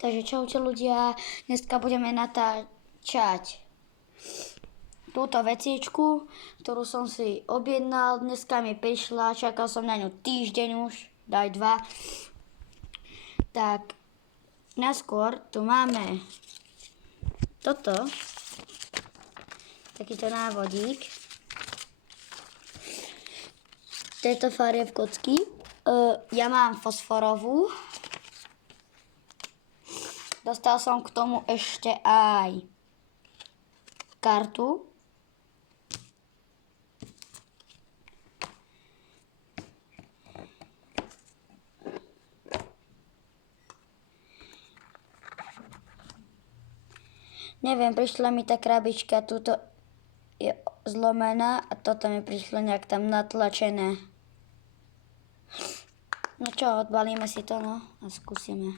Takže čaute ľudia, dneska budeme natáčať túto vecičku, ktorú som si objednal, dneska mi prišla, čakal som na ňu týždeň už, daj 2. Tak, naskôr tu máme toto, takýto návodík, tieto farieb kocky, ja mám fosforovú. Dostal som k tomu ešte aj kartu. Neviem, prišla mi tá krabička, túto je zlomená a toto mi prišlo nejak tam natlačené. No čo, odbalíme si to, no a skúsime.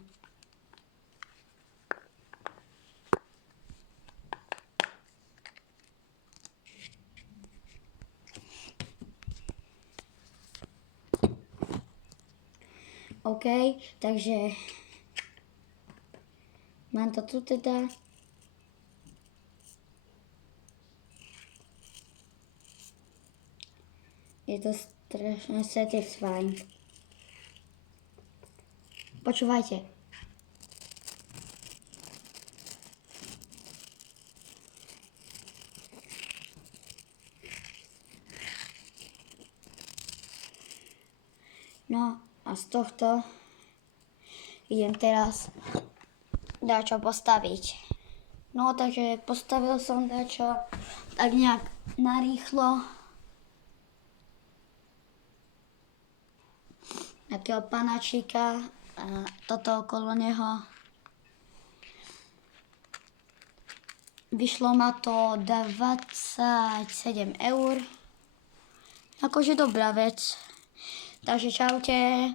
OK, takže mám to tu teda. Je to strašne satisfying. Počúvajte. No a z tohto idem teraz dačo postaviť. No takže postavil som dačo tak nejak narýchlo. Takého panačíka a toto okolo neho. Vyšlo ma to 27 €. Akože dobrá vec. Takže čaute.